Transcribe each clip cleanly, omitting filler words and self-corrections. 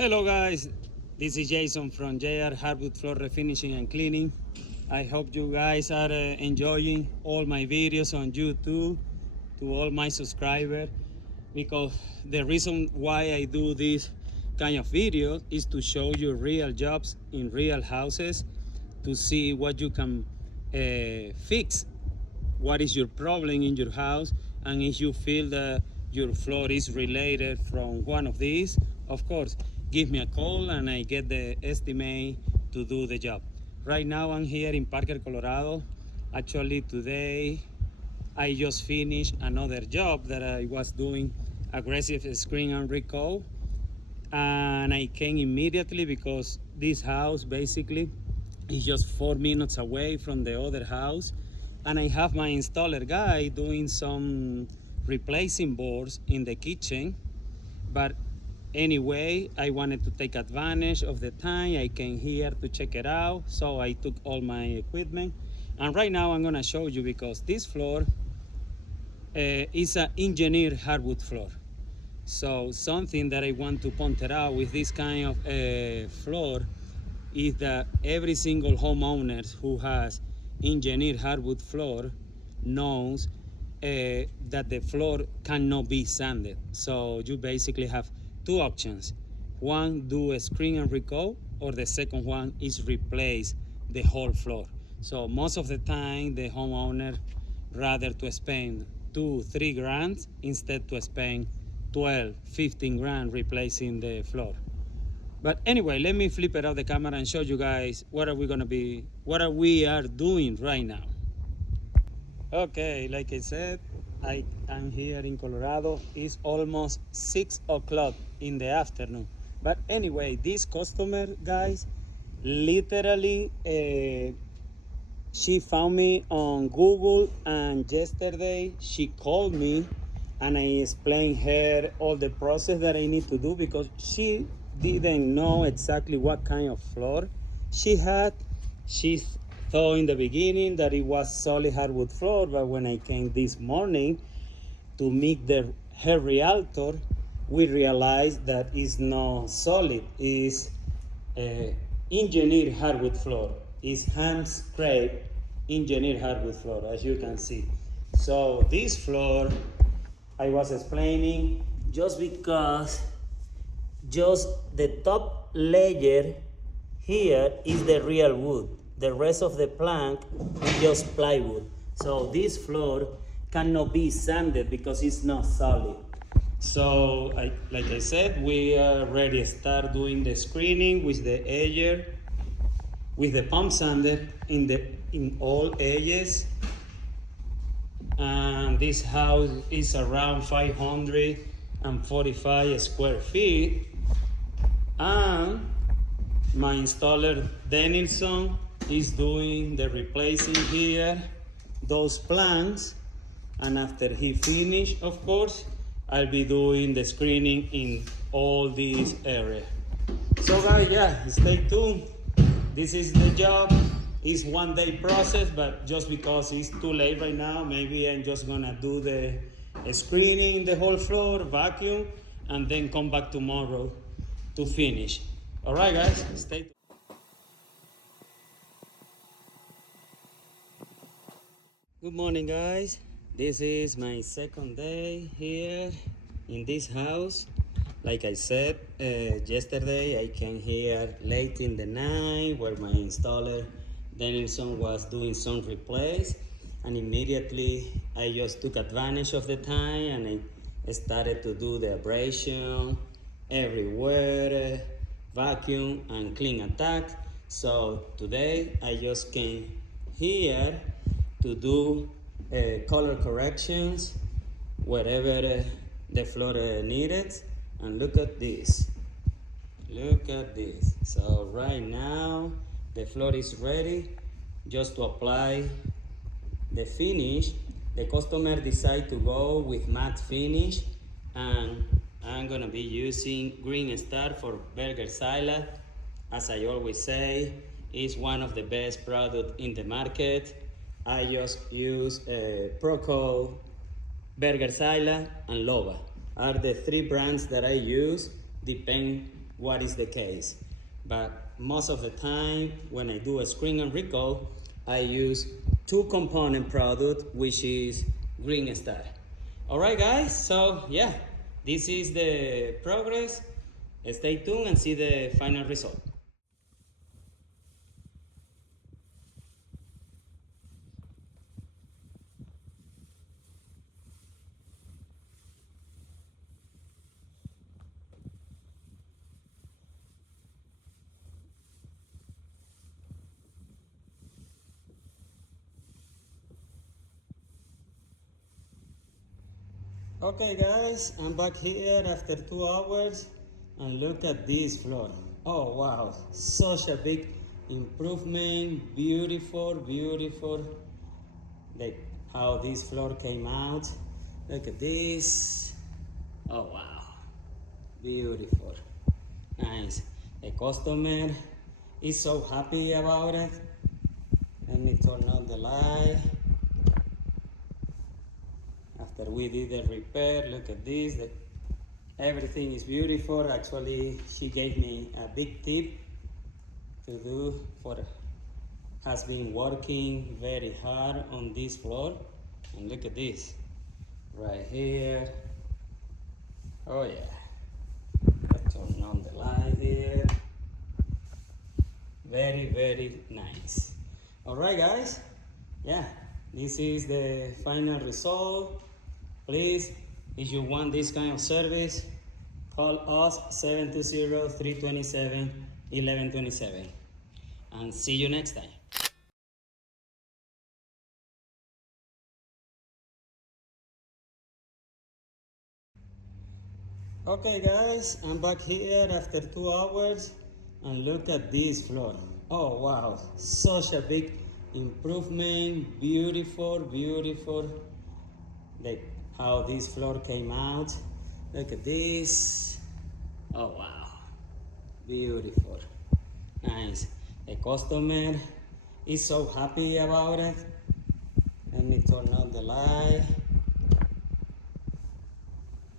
Hello guys, this is Jason from J.R.Hardwoodfloor Refinishing and Cleaning. I hope you guys are enjoying all my videos on YouTube, to all my subscribers, because the reason why I do this kind of videos is to show you real jobs in real houses, to see what you can fix, what is your problem in your house, and if you feel that your floor is related from one of these, of course, give me a call and I get the estimate to do the job. Right now I'm here in Parker, Colorado. Actually today I just finished another job that I was doing, aggressive screen and recoat, and I came immediately because this house basically is just 4 minutes away from the other house, and I have my installer guy doing some replacing boards in the kitchen. But anyway, I wanted to take advantage of the time. I came here to check it out, so I took all my equipment, and right now I'm gonna show you, because this floor is an engineered hardwood floor. So something that I want to point out with this kind of floor is that every single homeowner who has engineered hardwood floor knows that the floor cannot be sanded. So you basically have two options. One, do a screen and recoat, or the second one is replace the whole floor. So most of the time the homeowner rather to spend 2-3 grand instead to spend 12-15 grand replacing the floor. But anyway, let me flip it out the camera and show you guys what we are doing right now. Okay, like I said, I am here in Colorado. It's almost 6 o'clock in the afternoon. But anyway, this customer, guys, literally she found me on Google, and yesterday she called me and I explained her all the process that I need to do, because she didn't know exactly what kind of floor she had. She thought in the beginning that it was solid hardwood floor, but when I came this morning to meet her realtor, we realized that it's not solid, it's engineered hardwood floor. It's hand scraped engineered hardwood floor, as you can see. So this floor, I was explaining, just because just the top layer here is the real wood. The rest of the plank is just plywood. So this floor cannot be sanded because it's not solid. So like I said, we are ready to start doing the screening with the edger, with the pump sander in all edges. And this house is around 545 square feet, and my installer Denilson is doing the replacing here, those planks, and after he finish, of course, I'll be doing the screening in all these areas. So guys, yeah, stay tuned. This is the job. It's 1 day process, but just because it's too late right now, maybe I'm just gonna do the screening the whole floor, vacuum, and then come back tomorrow to finish. All right, guys, stay tuned. Good morning, guys. This is my second day here in this house. Like I said, yesterday I came here late in the night where my installer Denilson was doing some replace, and immediately I just took advantage of the time and I started to do the abrasion everywhere, vacuum and clean attack. So today I just came here to do color corrections wherever the floor needed. And look at this. Look at this. So right now the floor is ready just to apply the finish. The customer decided to go with matte finish, and I'm gonna be using Green Star for burger salad. As I always say, it's one of the best products in the market. I just use Proco, Burger Salad, and Loba are the 3 brands that I use, depend what is the case. But most of the time, when I do a screen and recoat, I use two component product, which is Green Star. All right, guys, so yeah, this is the progress. Stay tuned and see the final result. Okay guys, I'm back here after 2 hours and look at this floor. Oh wow, such a big improvement, beautiful, beautiful. Like how this floor came out. Look at this. Oh wow, beautiful, nice. The customer is so happy about it. Let me turn on the light. After we did the repair, look at this. Everything is beautiful. Actually, she gave me a big tip to do for has been working very hard on this floor. And look at this right here. Oh yeah. Let's turn on the light here. Very, very nice. All right, guys. Yeah, this is the final result. Please, if you want this kind of service, call us 720-327-1127. And see you next time. Okay guys, I'm back here after 2 hours and look at this floor. Oh wow, such a big improvement, beautiful, beautiful. Like how this floor came out. Look at this. Oh wow, beautiful, nice. The customer is so happy about it. Let me turn on the light.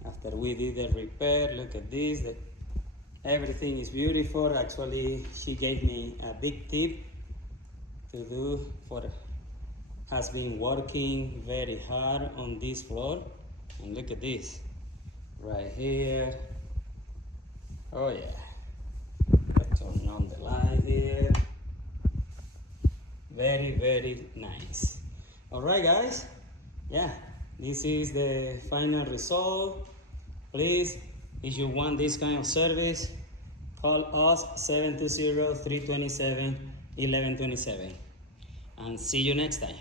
After we did the repair, look at this. Everything is beautiful. Actually, she gave me a big tip to do for has been working very hard on this floor. And look at this right here. Oh yeah. Let's turn on the light here. Very, very nice. All right, guys. Yeah, this is the final result. Please, if you want this kind of service, call us 720-327-1127. And see you next time.